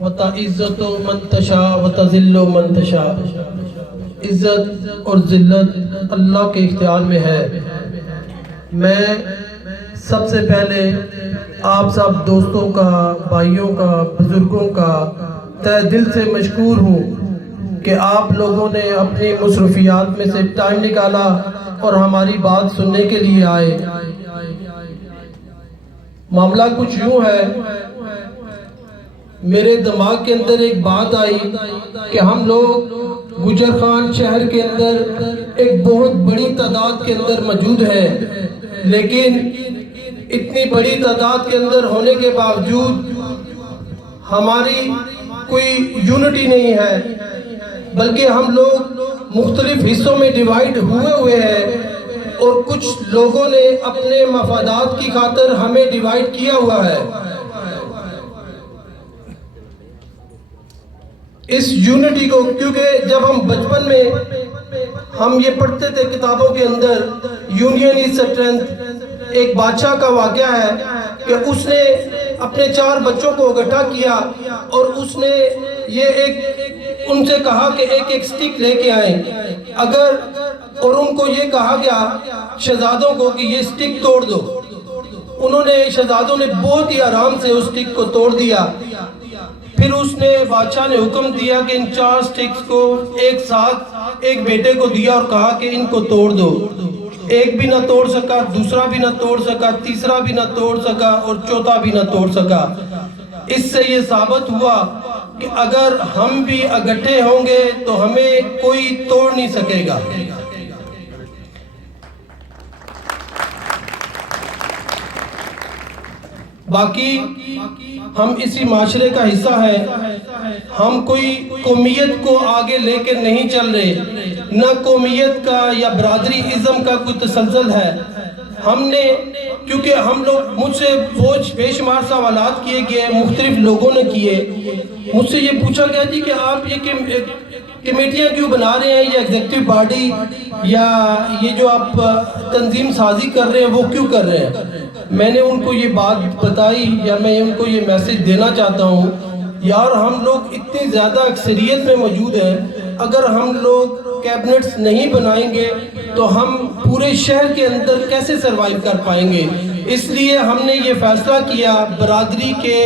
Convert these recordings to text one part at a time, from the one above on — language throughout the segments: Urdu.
وَتَعِزَّتُ مَن تَشَاءُ وَتَذِلُّ مَن تَشَاءُ۔ عزت اور ذلت اللہ کے اختیار میں ہے۔ میں سب سے پہلے آپ سب دوستوں کا، بھائیوں کا، بزرگوں کا تہ دل سے مشکور ہوں کہ آپ لوگوں نے اپنی مصروفیات میں سے ٹائم نکالا اور ہماری بات سننے کے لیے آئے۔ معاملہ کچھ یوں ہے، میرے دماغ کے اندر ایک بات آئی کہ ہم لوگ گجر خان شہر کے اندر ایک بہت بڑی تعداد کے اندر موجود ہیں، لیکن اتنی بڑی تعداد کے اندر ہونے کے باوجود ہماری کوئی یونٹی نہیں ہے، بلکہ ہم لوگ مختلف حصوں میں ڈیوائیڈ ہوئے ہیں، اور کچھ لوگوں نے اپنے مفادات کی خاطر ہمیں ڈیوائیڈ کیا ہوا ہے۔ اس یونٹی کو، کیونکہ جب ہم بچپن میں ہم یہ پڑھتے تھے کتابوں کے اندر، یونین از اسٹرینتھ، ایک بادشاہ کا واقعہ ہے کہ اس نے اپنے 4 بچوں کو اکٹھا کیا اور اس نے ان سے کہا کہ ایک سٹک لے کے آئیں، اور ان کو یہ کہا گیا شہزادوں کو کہ یہ سٹک توڑ دو۔ شہزادوں نے بہت ہی آرام سے اس سٹک کو توڑ دیا۔ پھر بادشاہ نے حکم دیا کہ ان 4 سٹکس کو ایک ساتھ ایک بیٹے کو دیا اور کہا کہ ان کو توڑ دو۔ ایک بھی نہ توڑ سکا، دوسرا بھی نہ توڑ سکا، تیسرا بھی نہ توڑ سکا اور چوتھا بھی نہ توڑ سکا۔ اس سے یہ ثابت ہوا کہ اگر ہم بھی اکٹھے ہوں گے تو ہمیں کوئی توڑ نہیں سکے گا۔ باقی ہم اسی معاشرے کا حصہ ہیں، ہم کوئی قومیت کو آگے لے کے نہیں چل رہے، نہ قومیت کا یا برادری ازم کا کوئی تسلسل ہے۔ کیونکہ ہم لوگ، مجھ سے بے شمار سوالات کیے گئے، مختلف لوگوں نے کیے، مجھ سے یہ پوچھا گیا جی کہ آپ یہ کمیٹیاں کیوں بنا رہے ہیں، یا ایگزیکٹو باڈی، یا یہ جو آپ تنظیم سازی کر رہے ہیں وہ کیوں کر رہے ہیں؟ میں نے ان کو یہ بات بتائی، یا میں ان کو یہ میسج دینا چاہتا ہوں، یار ہم لوگ اتنی زیادہ اکثریت میں موجود ہیں، اگر ہم لوگ کیبنٹس نہیں بنائیں گے تو ہم پورے شہر کے اندر کیسے سروائیو کر پائیں گے؟ اس لیے ہم نے یہ فیصلہ کیا، برادری کے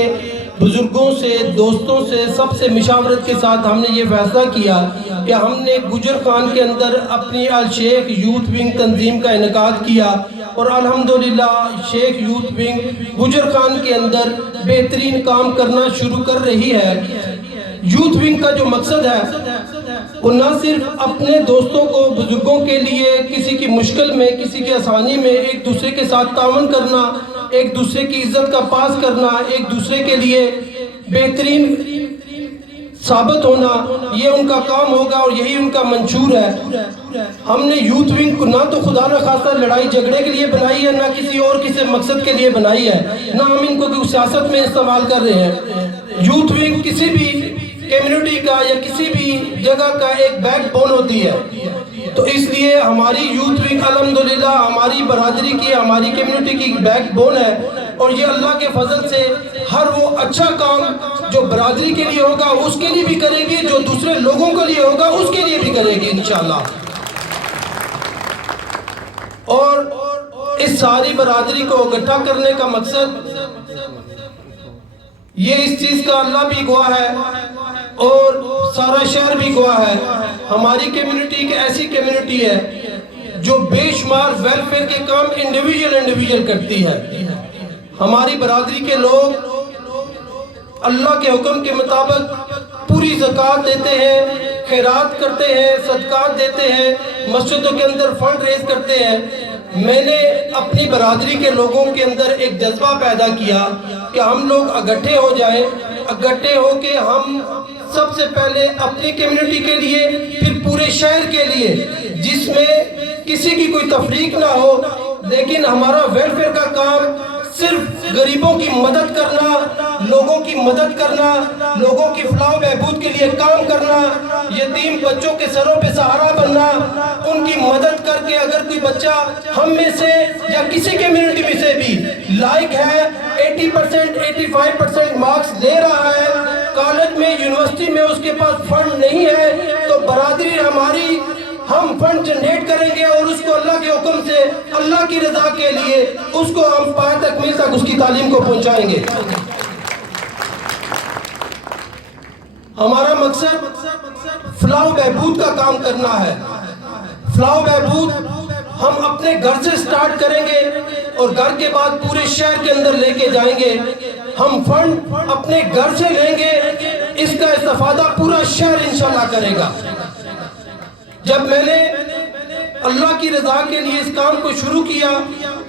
بزرگوں سے، دوستوں سے، سب سے مشاورت کے ساتھ ہم نے یہ فیصلہ کیا کہ ہم نے گجر خان کے اندر اپنی الشیخ یوتھ ونگ تنظیم کا انعقاد کیا، اور الحمدللہ شیخ یوتھ ونگ گجر خان کے اندر بہترین کام کرنا شروع کر رہی ہے۔ یوتھ ونگ کا جو مقصد ہے وہ نہ صرف اپنے دوستوں کو، بزرگوں کے لیے کسی کی مشکل میں، کسی کی آسانی میں ایک دوسرے کے ساتھ تعاون کرنا، ایک دوسرے کی عزت کا پاس کرنا، ایک دوسرے کے لیے بہترین ثابت ہونا، یہ ان کا کام ہوگا اور یہی ان کا منشور ہے۔ ہم نے یوتھ ونگ کو نہ تو خدا نہ خواستہ لڑائی جھگڑے کے لیے بنائی ہے، نہ کسی مقصد کے لیے بنائی ہے، نہ ہم ان کو سیاست میں استعمال کر رہے ہیں۔ یوتھ ونگ کسی بھی کمیونٹی کا یا کسی بھی جگہ کا ایک بیک بون ہوتی ہے، تو اس لیے ہماری یوتھ ونگ الحمدللہ ہماری برادری کی، ہماری کمیونٹی کی بیک بون ہے، اور یہ اللہ کے فضل سے ہر وہ اچھا کام جو برادری کے لیے ہوگا اس کے لیے بھی کرے گی، جو دوسرے لوگوں کے لیے ہوگا اس کے لیے بھی کرے گی انشاءاللہ۔ اور اس ساری برادری کو اکٹھا کرنے کا مقصد یہ، اس چیز کا اللہ بھی گواہ ہے اور سارا شہر بھی گواہ ہے، ہماری کمیونٹی ایک ایسی کمیونٹی ہے جو بے شمار ویلفیئر کے کام انڈیویجول کرتی ہے۔ ہماری برادری کے لوگ اللہ کے حکم کے مطابق پوری زکوٰۃ دیتے ہیں، خیرات کرتے ہیں، صدقات دیتے ہیں، مسجدوں کے اندر فنڈ ریز کرتے ہیں۔ میں نے اپنی برادری کے لوگوں کے اندر ایک جذبہ پیدا کیا کہ ہم لوگ اکٹھے ہو جائیں، اکٹھے ہو کے ہم سب سے پہلے اپنی کمیونٹی کے لیے، پھر پورے شہر کے لیے، جس میں کسی کی کوئی تفریق نہ ہو، لیکن ہمارا ویلفیئر کا کام صرف غریبوں کی مدد کرنا، لوگوں کی مدد کرنا، لوگوں کی فلاح و بہبود کے لیے کام کرنا، یتیم بچوں کے سروں پہ سہارا بننا، ان کی مدد کر کے اگر کوئی بچہ ہم میں سے یا کسی کمیونٹی میں سے بھی لائق ہے، 80% 85% مارکس لے رہا ہے، کالج کے پاس فنڈ نہیں ہے تو برادری ہماری ہم فنڈ جنریٹ کریں گے اور اس کو اللہ کے حکم سے اللہ کی رضا کے لیے اس کو ہم پایہ تکمیل تک اس کی تعلیم کو پہنچائیں گے۔ ہمارا مقصد فلاح و بہبود کا کام کرنا ہے۔ فلاح و بہبود ہم اپنے گھر سے سٹارٹ کریں گے اور گھر کے بعد پورے شہر کے اندر لے کے جائیں گے۔ ہم فنڈ اپنے گھر سے لیں گے، اس کا استفادہ پورا شہر انشاءاللہ کرے گا۔ جب میں نے اللہ کی رضا کے لیے اس کام کو شروع کیا،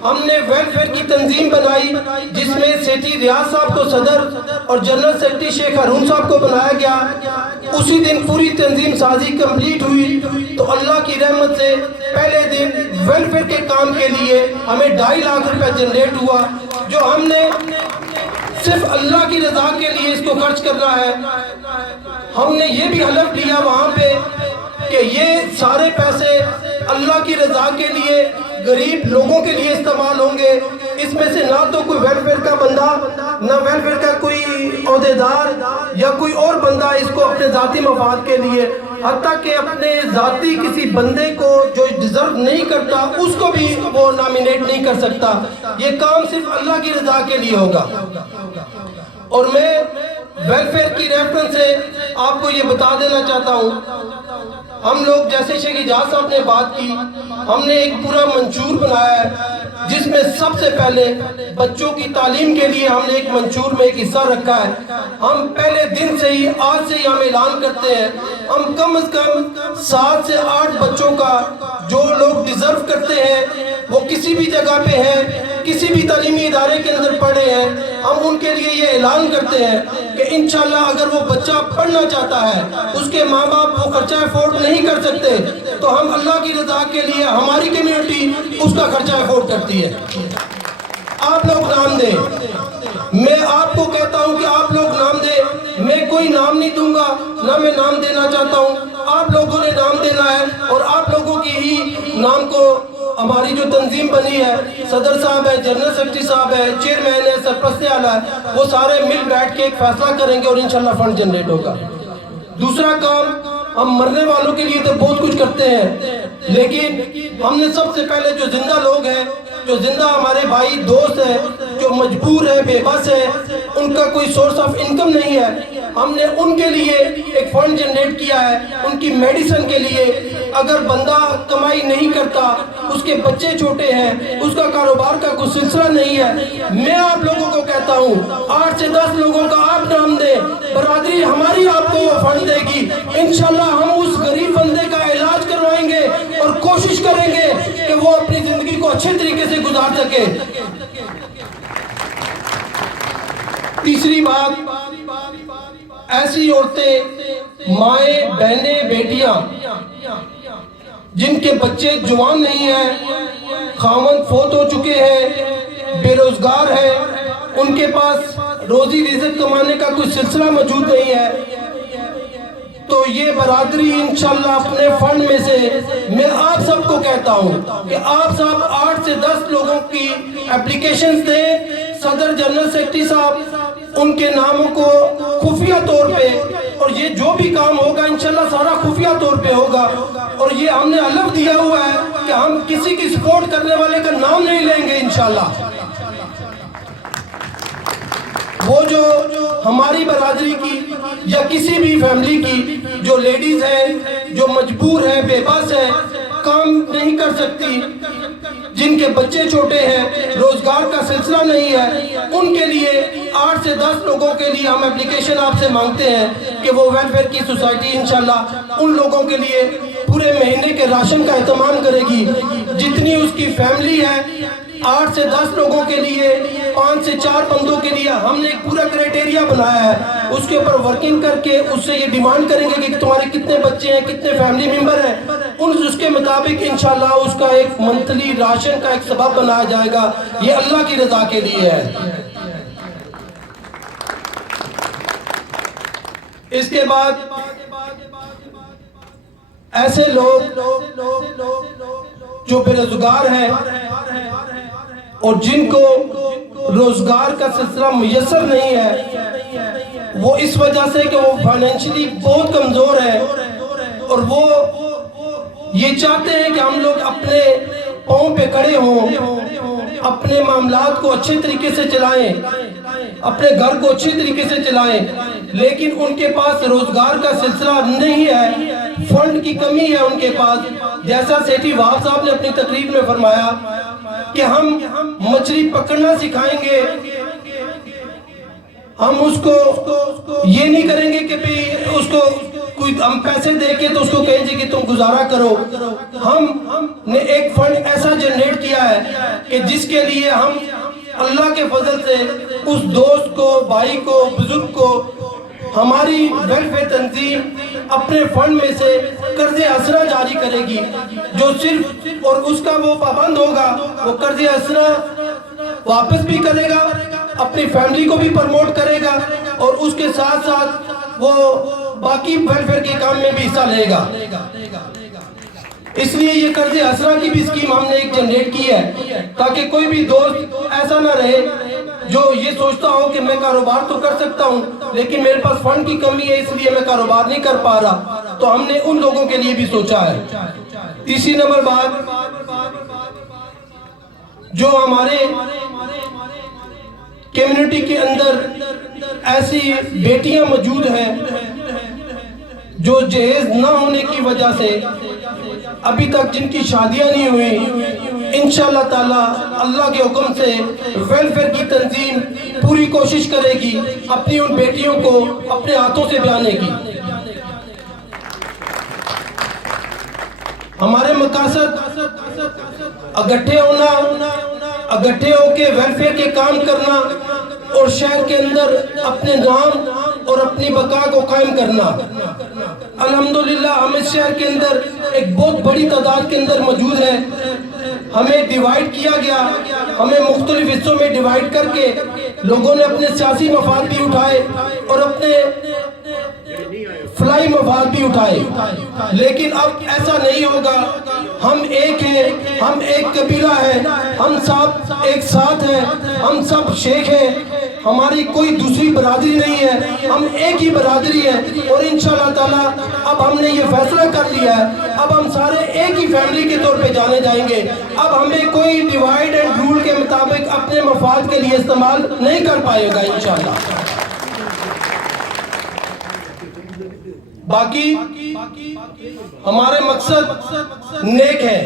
ہم نے ویلفیئر کی تنظیم بنائی جس میں سیٹھی ریاض صاحب کو صدر اور جنرل سیکرٹری شیخ ہارون صاحب کو بنایا گیا۔ اسی دن پوری تنظیم سازی کمپلیٹ ہوئی تو اللہ کی رحمت سے پہلے دن ویلفیئر کے کام کے لیے ہمیں 2.5 لاکھ روپے جنریٹ ہوا، جو ہم نے صرف اللہ کی رضا کے لیے اس کو خرچ کرنا ہے۔ ہم نے یہ بھی حلف لیا وہاں پہ کہ یہ سارے پیسے اللہ کی رضا کے لیے غریب لوگوں کے لیے استعمال ہوں گے۔ اس میں سے نہ تو کوئی ویلفیئر کا بندہ، نہ ویلفیئر کا کوئی عہدیدار یا کوئی اور بندہ اس کو اپنے ذاتی مفاد کے لیے، حتیٰ کہ اپنے ذاتی کسی بندے کو جو ڈیزرو نہیں کرتا اس کو بھی وہ نامینیٹ نہیں کر سکتا۔ یہ کام صرف اللہ کی رضا کے لیے ہوگا۔ اور میں ویلفیئر کی ریفرنس سے آپ کو یہ بتا دینا چاہتا ہوں، ہم لوگ جیسے شیخ اجاز صاحب نے بات کی، ہم نے ایک پورا منشور بنایا ہے جس میں سب سے پہلے بچوں کی تعلیم کے لیے ہم نے ایک منشور میں ایک حصہ رکھا ہے۔ ہم پہلے دن سے ہی، آج سے ہی ہم اعلان کرتے ہیں، ہم کم از کم 7 سے 8 بچوں کا جو لوگ ڈیزرو کرتے ہیں، وہ کسی بھی جگہ پہ ہیں، کسی بھی تعلیمی ادارے کے اندر پڑھے ہیں، ہم ان کے لیے یہ اعلان کرتے ہیں کہ انشاءاللہ اگر وہ بچہ پڑھنا چاہتا ہے، اس کے ماں باپ وہ خرچہ افورڈ نہیں کر سکتے، تو ہم اللہ کی رضا کے لیے ہماری کمیونٹی اس کا خرچہ افورڈ کرتی ہے۔ آپ لوگ نام دیں، میں آپ کو کہتا ہوں کہ آپ لوگ نام دیں، میں کوئی نام نہیں دوں گا، نہ میں نام دینا چاہتا ہوں، آپ لوگوں نے نام دینا ہے اور آپ لوگوں کی ہی نام کو ہماری جو تنظیم بنی ہے، صدر صاحب ہے، جنرل سیکرٹری صاحب ہے، چیئرمین ہے، سرپرست اعلیٰ ہے، وہ سارے مل بیٹھ کے ایک فیصلہ کریں گے اور انشاءاللہ فنڈ جنریٹ ہوگا۔ دوسرا کام، ہم مرنے والوں کے لیے تو بہت کچھ کرتے ہیں، لیکن ہم نے سب سے پہلے جو زندہ لوگ ہیں، جو زندہ ہمارے بھائی دوست ہیں، جو مجبور ہیں، بے بس ہیں، ان کا کوئی سورس آف انکم نہیں ہے، ہم نے ان کے لیے ایک فنڈ جنریٹ کیا ہے، ان کی میڈیسن کے لیے۔ اگر بندہ کمائی نہیں کرتا، اس کے بچے چھوٹے ہیں، اس کا کاروبار کا کوئی سلسلہ نہیں ہے، میں آپ لوگوں کو کہتا ہوں 8 سے 10 لوگوں کا آپ نام دیں، برادری ہماری آپ کو فنڈ دے گی، انشاءاللہ ہم اس غریب بندے کا علاج کروائیں گے اور کوشش کریں گے کہ وہ اپنی زندگی کو اچھے طریقے سے گزار سکے۔ تیسری بات، ایسی عورتیں، مائیں، بہنیں، بیٹیاں جن کے بچے جوان نہیں ہیں، خاوند فوت ہو چکے ہیں، بے روزگار ہیں، ان کے پاس روزی رزق کمانے کا کوئی سلسلہ موجود نہیں ہے، تو یہ برادری انشاءاللہ اپنے فنڈ میں سے، میں آپ سب کو کہتا ہوں کہ آپ سب 8 سے 10 لوگوں کی اپلیکیشنز دیں، صدر جنرل سیکرٹری صاحب ان کے ناموں کو خفیہ طور پہ، اور یہ جو بھی کام ہوگا انشاءاللہ سارا خفیہ طور پہ ہوگا، اور یہ ہم نے حلف دیا ہوا ہے کہ ہم کسی کی سپورٹ کرنے والے کا نام نہیں لیں گے انشاءاللہ۔ وہ جو ہماری برادری کی یا کسی بھی فیملی کی جو لیڈیز ہیں، جو مجبور ہیں، بے بس ہیں، کام نہیں کر سکتی، جن کے بچے چھوٹے ہیں، روزگار کا سلسلہ نہیں ہے، ان کے لیے 8 سے 10 لوگوں کے لیے ہم اپلیکیشن آپ سے مانگتے ہیں کہ وہ ویلفیئر کی سوسائٹی انشاءاللہ ان لوگوں کے لیے پورے مہینے کے راشن کا اہتمام کرے گی۔ جتنی اس کی فیملی ہے، 8 سے 10 لوگوں کے لیے، 5 سے 4 بندوں کے لیے ہم نے ایک پورا کرائٹیریا بنایا ہے، اس کے اوپر ورکنگ کر کے اس سے یہ ڈیمانڈ کریں گے کہ تمہارے کتنے بچے ہیں، کتنے فیملی ممبر ہیں، اس کے مطابق انشاءاللہ اس کا ایک منتھلی راشن کا ایک سبب بنایا جائے گا۔ یہ اللہ کی رضا کے لیے ہے۔ اس کے بعد ایسے لوگ جو بے روزگار ہیں اور جن کو روزگار کا سلسلہ میسر نہیں ہے، وہ اس وجہ سے کہ وہ فائنینشلی بہت کمزور ہے اور وہ یہ چاہتے ہیں کہ ہم لوگ اپنے پاؤں پہ کھڑے ہوں، اپنے معاملات کو اچھے طریقے سے چلائیں، اپنے گھر کو اچھے طریقے سے چلائیں، لیکن ان کے پاس روزگار کا سلسلہ نہیں ہے، فنڈ کی کمی ہے ان کے پاس۔ جیسا سیٹھی وہاب صاحب نے اپنی تقریر میں فرمایا کہ ہم مچھلی پکڑنا سکھائیں گے، ہم اس کو یہ نہیں کریں گے کہ اس کو کوئی ہم پیسے دے کے تو اس کو کہیں گے کہ تم گزارا کرو۔ ہم نے ایک فنڈ ایسا جنریٹ کیا ہے کہ جس کے لیے ہم اللہ کے فضل سے اس دوست کو، بھائی کو، بزرگ کو ہماری ویلفیئر تنظیم اپنے فنڈ میں سے قرض حسنہ جاری کرے گی، جو صرف اور اس کا وہ پابند ہوگا، وہ قرض حسنہ واپس بھی کرے گا، اپنی فیملی کو بھی پروموٹ کرے گا اور اس کے ساتھ ساتھ وہ باقی ویلفیئر کے کام میں بھی حصہ لے گا۔ اس لیے یہ قرض حسنہ کی بھی اسکیم ہم نے ایک جنریٹ کی ہے تاکہ کوئی بھی دوست ایسا نہ رہے جو یہ سوچتا ہو کہ میں کاروبار تو کر سکتا ہوں لیکن میرے پاس فنڈ کی کمی ہے اس لیے میں کاروبار نہیں کر پا رہا، تو ہم نے ان لوگوں کے لیے بھی سوچا ہے۔ تیسری نمبر بات، جو ہمارے کمیونٹی کے اندر ایسی بیٹیاں موجود ہیں جو جہیز نہ ہونے کی وجہ سے ابھی تک جن کی شادیاں نہیں ہوئی، انشاءاللہ تعالی اللہ کے حکم سے ویلفیئر کی تنظیم پوری کوشش کرے گی اپنی ان بیٹیوں کو اپنے ہاتھوں سے بیانے کی۔ ہمارے مقاصد اکٹھے ہونا، اکٹھے ہو کے ویلفیئر کے کام کرنا اور شہر کے اندر اپنے نام اور اپنی بقا کو قائم کرنا۔ الحمدللہ ہم اس شہر کے اندر ایک بہت بڑی تعداد کے اندر موجود ہے، ہمیں ڈیوائیڈ کیا گیا، ہمیں مختلف حصوں میں ڈیوائیڈ کر کے لوگوں نے اپنے سیاسی مفاد بھی اٹھائے اور اپنے فلائی مفاد بھی اٹھائے، لیکن اب ایسا نہیں ہوگا۔ ہم ایک ہیں، ہم ایک قبیلہ ہے، ہم سب ایک ساتھ ہیں، ہم سب شیخ ہیں، ہماری کوئی دوسری برادری نہیں ہے، ہم ایک ہی برادری ہے اور انشاءاللہ تعالی اب ہم نے یہ فیصلہ کر لیا ہے، اب ہم سارے ایک ہی فیملی کے طور پہ جانے جائیں گے۔ اب ہمیں کوئی ڈیوائیڈ اینڈ رول کے مطابق اپنے مفاد کے لیے استعمال نہیں کر پائے گا انشاءاللہ۔ باقی ہمارے مقصد نیک ہے،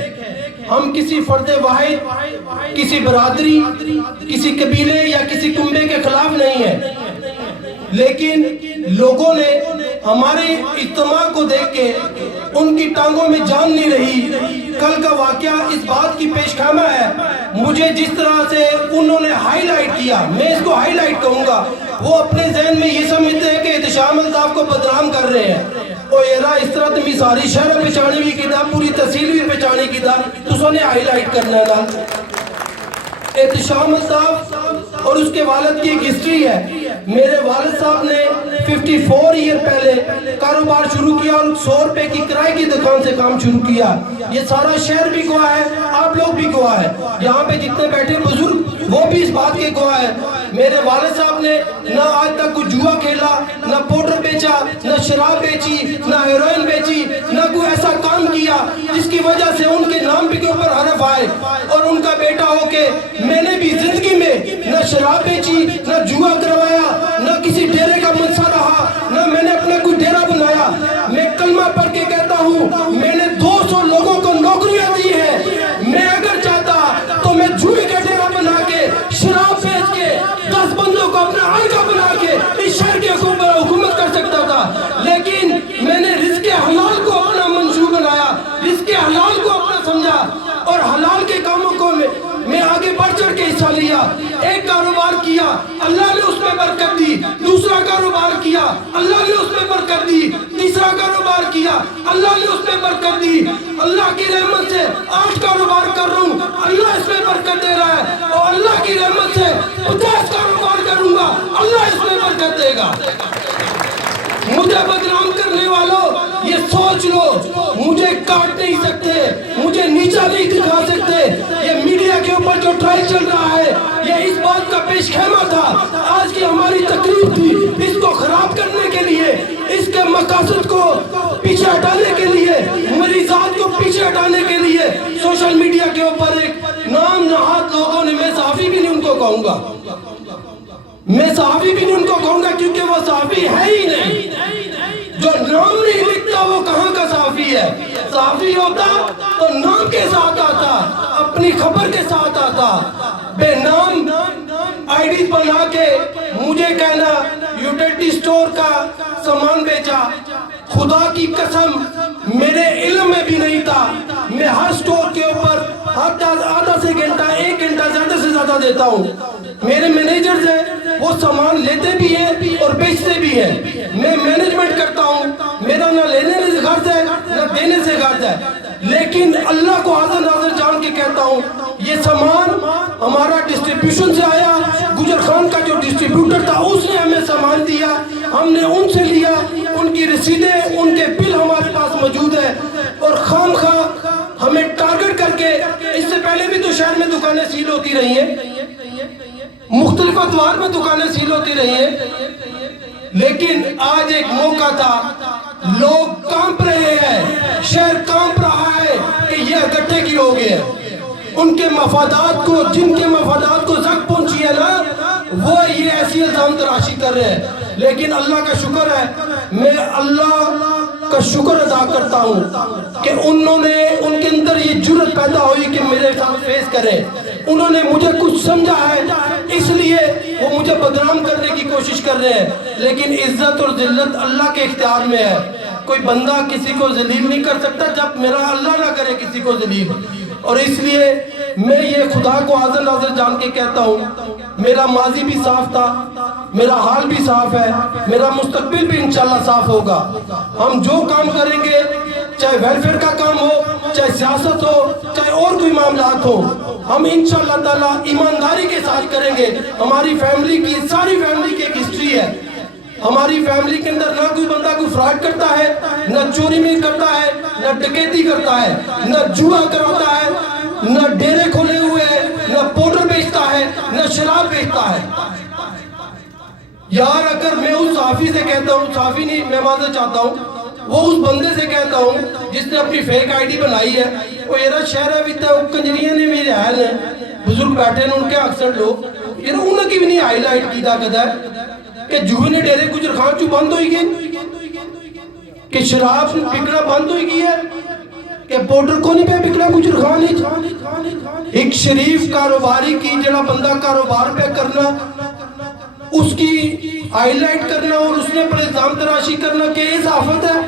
ہم کسی فرد واحد، کسی برادری، کسی قبیلے یا کسی کنبے کے خلاف نہیں ہیں، لیکن لوگوں نے ہمارے اجتماع کو دیکھ کے ان کی ٹانگوں میں جان نہیں رہی۔ کل کا واقعہ اس بات کی پیش خیمہ ہے، مجھے جس طرح سے انہوں نے ہائی لائٹ کیا، میں اس کو ہائی لائٹ کہوں گا، وہ اپنے ذہن میں یہ سمجھتے ہیں کہ احتشام الطاف کو بدنام کر رہے ہیں۔ او ایرا اس طرح تمہیں ساری شہر پہچانی بھی کیتا، پوری تحصیل بھی پہچانی کیتا، تو سو نے ہائی لائٹ کرنا ہے۔ احتشام الطاف اور اس کے والد کی ایک ہسٹری ہے۔ میرے والد صاحب نے 54 ایئر پہلے کاروبار شروع کیا اور 100 روپے کی کرائے کی دکان سے کام شروع کیا۔ یہ سارا شہر بھی گواہ ہے، آپ لوگ بھی گواہ ہے، یہاں پہ جتنے بیٹھے بزرگ وہ بھی اس بات کے گواہ ہے۔ میرے والد صاحب نے نہ آج تک کوئی جوا کھیلا، نہ پاؤڈر بیچا، نہ شراب بیچی، نہ ہیروئن بیچی، نہ کوئی ایسا کام کیا جس کی وجہ سے ان کے نام کے اوپر حرف آئے، اور ان کا بیٹا ہو کے میں نے بھی زندگی میں نہ شراب بیچی، نہ جوا کروایا، نہ کسی ڈیرے کا منصا رہا، نہ میں نے اپنا کوئی ڈیرا بنایا۔ میں کلمہ پڑھ کے کہتا ہوں میں نے 200 لوگوں کو نوکریاں دی ہیں، میں اگر چاہتا تو میں جوئے کا ڈیرا بنا کے، شراب بیچ کے، 10 بندوں کو اپنا آئیکا بنا کے اس شہر کی حکومت کر سکتا تھا، لیکن میں نے رزق حلال کو اپنا منصوب بنایا، رزق حلال کو اپنا سمجھا اور حلال کے کاموں کو میں آگے بڑھ چڑھ کے حصہ لیا۔ ایک کاروبار کیا، اللہ نے اس میں برکت دی، دوسرا کاروبار کیا، اللہ نے اس میں برکت دی، تیسرا کاروبار کیا، اللہ نے اس میں برکت دی۔ اللہ کی رحمت سے 8 کاروبار کر رہا ہوں، اللہ اس میں برکت دے رہا ہے، اور اللہ کی رحمت سے 50 کاروبار کروں گا، اللہ اس میں برکت دے گا۔ مجھے بدنام کرنے والوں یہ سوچ لو، مجھے کاٹ نہیں سکتے، مجھے نیچا نہیں دکھا سکتے۔ یہ میڈیا کے اوپر جو ٹرائل چل رہا ہے یہ اس بات کا پیش خیمہ تھا. آج کی ہماری تقریب تھی اس کو خراب کرنے کے لیے, اس کے مقاصد کو پیچھے ہٹانے کے لیے, میری ذات کو پیچھے ہٹانے کے لیے سوشل میڈیا کے اوپر ایک نام نہاد لوگوں نے, میں صحافی بھی نہیں ان کو کہوں گا, میں صحافی بھی نہیں ان کو کہوں گا کیونکہ وہ صحافی ہے ہی نہیں. جو نام نہیں لکھتا وہ کہاں کا صحافی ہے؟ صحافی ہوتا تو نام کے ساتھ آتا, اپنی خبر کے ساتھ آتا. بے نام آئی ڈی بنا کے مجھے کہنا یوٹیلیٹی سٹور کا سامان بیچا, خدا کی قسم میرے علم میں بھی نہیں تھا. میں ہر سٹور کے اوپر آدھا سے گھنٹہ 1 گھنٹہ زیادہ سے زیادہ دیتا ہوں. میرے مینیجرز ہیں وہ سامان لیتے بھی ہیں اور بیچتے بھی ہیں. میں مینجمنٹ کرتا ہوں, میرا نہ لینے سے غرض ہے نہ دینے سے غرض ہے, لیکن اللہ کو حاضر ناظر جان کے کہتا ہوں یہ سامان ہمارا ڈسٹریبیوشن سے آیا. گجر خان کا جو ڈسٹریبیوٹر تھا اس نے ہمیں سامان دیا, ہم نے ان سے لیا, ان کی رسیدیں ان کے بل ہمارے پاس موجود ہے. اور خام خواہ ہمیں ٹارگٹ کر کے, اس سے پہلے بھی تو شہر میں دکانیں سیل ہوتی رہی ہیں, مختلف ادوار میں دکانیں سیل ہوتی رہی ہیں, لیکن آج ایک موقع تھا, لوگ کانپ رہے ہیں, شہر کانپ رہا ہے کہ یہ اکٹھے کی ہو گئے. ان کے مفادات کو, جن کے مفادات کو زخم پہنچی ہے نا, وہ یہ ایسی الزام تراشی کر رہے ہیں. لیکن اللہ کا شکر ہے, میں اللہ کا شکر ادا کرتا ہوں کہ انہوں نے, ان کے اندر یہ جرأت پیدا ہوئی کہ میرے ساتھ فیس کریں. انہوں نے مجھے کچھ سمجھا ہے اس لیے وہ مجھے بدنام کرنے کی کوشش کر رہے ہیں, لیکن عزت اور ذلت اللہ کے اختیار میں ہے. کوئی بندہ کسی کو ذلیل نہیں کر سکتا جب میرا اللہ نہ کرے کسی کو ذلیل. اور اس لیے میں یہ خدا کو حاضر ناظر جان کے کہتا ہوں, میرا ماضی بھی صاف تھا, میرا حال بھی صاف ہے, میرا مستقبل بھی انشاءاللہ صاف ہوگا. ہم جو کام کریں گے, چاہے ویلفیئر کا کام ہو, چاہے سیاست ہو, چاہے اور کوئی معاملات ہو, ہم انشاءاللہ تعالیٰ ایمانداری کے ساتھ کریں گے. ہماری فیملی کی, ساری فیملی کی ایک ہسٹری ہے. ہماری فیملی کے اندر نہ کوئی بندہ کوئی فراڈ کرتا ہے, نہ چوری میں کرتا ہے, نہ ڈکیتی کرتا ہے, نہ جوا کرتا ہے, نہ ڈیرے کھولے ہوئے ہیں, نہ پاؤڈر بیچتا ہے, نہ شراب بیچتا ہے. یار اگر میں اس صحافی سے کہتا ہوں, صحافی نہیں میں معذرت چاہتا ہوں, وہ اس بندے سے کہتا ہوں جس نے اپنی فیک آئی ڈی بنائی ہے, وہ یہ شہر ہے بیتا ہے, کنجریاں نے میرے حال ہیں, بزرگ بیٹھے ہیں ان کے اکثر لوگ, یہ انہوں کی بھی نہیں ہائی لائٹ کی طاقت ہے کہ جوہے نے ڈیرے گجر خان چو بند ہوئی گئے, کہ شراب بکنا بند ہوئی گئی ہے, کہ پاؤڈر کو نہیں پہ بکنا گجر خان ہی. ایک شریف کاروباری کی جڑا بندہ کاروبار پہ کرنا, اس کی ہائی لائٹ کرنا اور اس نے پر الزام تراشی کرنا کہ یہ صحافت ہے.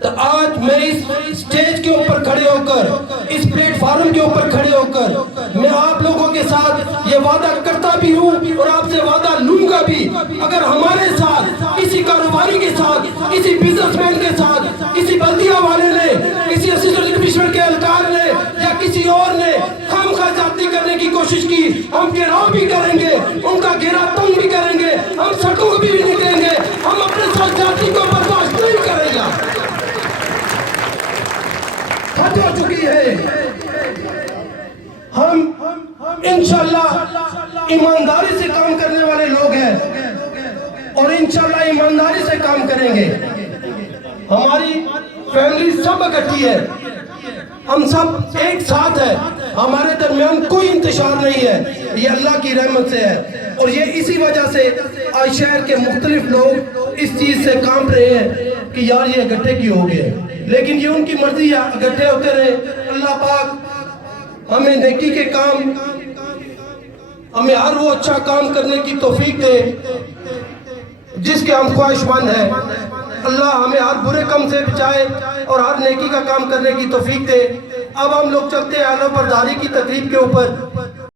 تو آج میں اس سٹیج کے اوپر کھڑے ہو کر, اس پلیٹ فارم کے اوپر کھڑے ہو کر, میں آپ لوگوں کے ساتھ یہ وعدہ کرتا بھی ہوں اور آپ سے وعدہ لوں گا بھی, اگر ہمارے ساتھ, کسی کاروباری کے ساتھ, کسی بزنس مین کے ساتھ, کسی بلدیہ والے نے, کسی اسسٹنٹ کمشنر کے اہلکار نے یا کسی اور نے خام خواہ زیادتی کرنے کی کوشش کی, ہم گھیراؤ بھی کریں گے, ان کا گھیرا تنگ بھی کریں گے, ہم سڑکوں کو بھی نکلیں گے, ہم اپنے ساتھ زیادتی کو برداشت نہیں کریں گے. حد ہو چکی ہے. ہم انشاءاللہ ایمانداری سے کام کرنے والے لوگ ہیں اور انشاءاللہ ایمانداری سے کام کریں گے. ہماری فیملی سب اکٹھی ہے, ہم سب ایک ساتھ ہیں, ہمارے درمیان کوئی انتشار نہیں ہے, یہ اللہ کی رحمت سے ہے. اور یہ اسی وجہ سے آج شہر کے مختلف لوگ اس چیز سے کام رہے ہیں کہ یار یہ اکٹھے کی ہو گئے, لیکن یہ ان کی مرضی ہے, اکٹھے ہوتے رہے. اللہ پاک ہمیں نیکی کے کام, ہمیں ہر وہ اچھا کام کرنے کی توفیق دے جس کے ہم خواہش مند ہیں. اللہ ہمیں ہر برے کام سے بچائے اور ہر نیکی کا کام کرنے کی توفیق دے. اب ہم لوگ چلتے ہیں اعلیٰ برداری کی تقریب کے اوپر.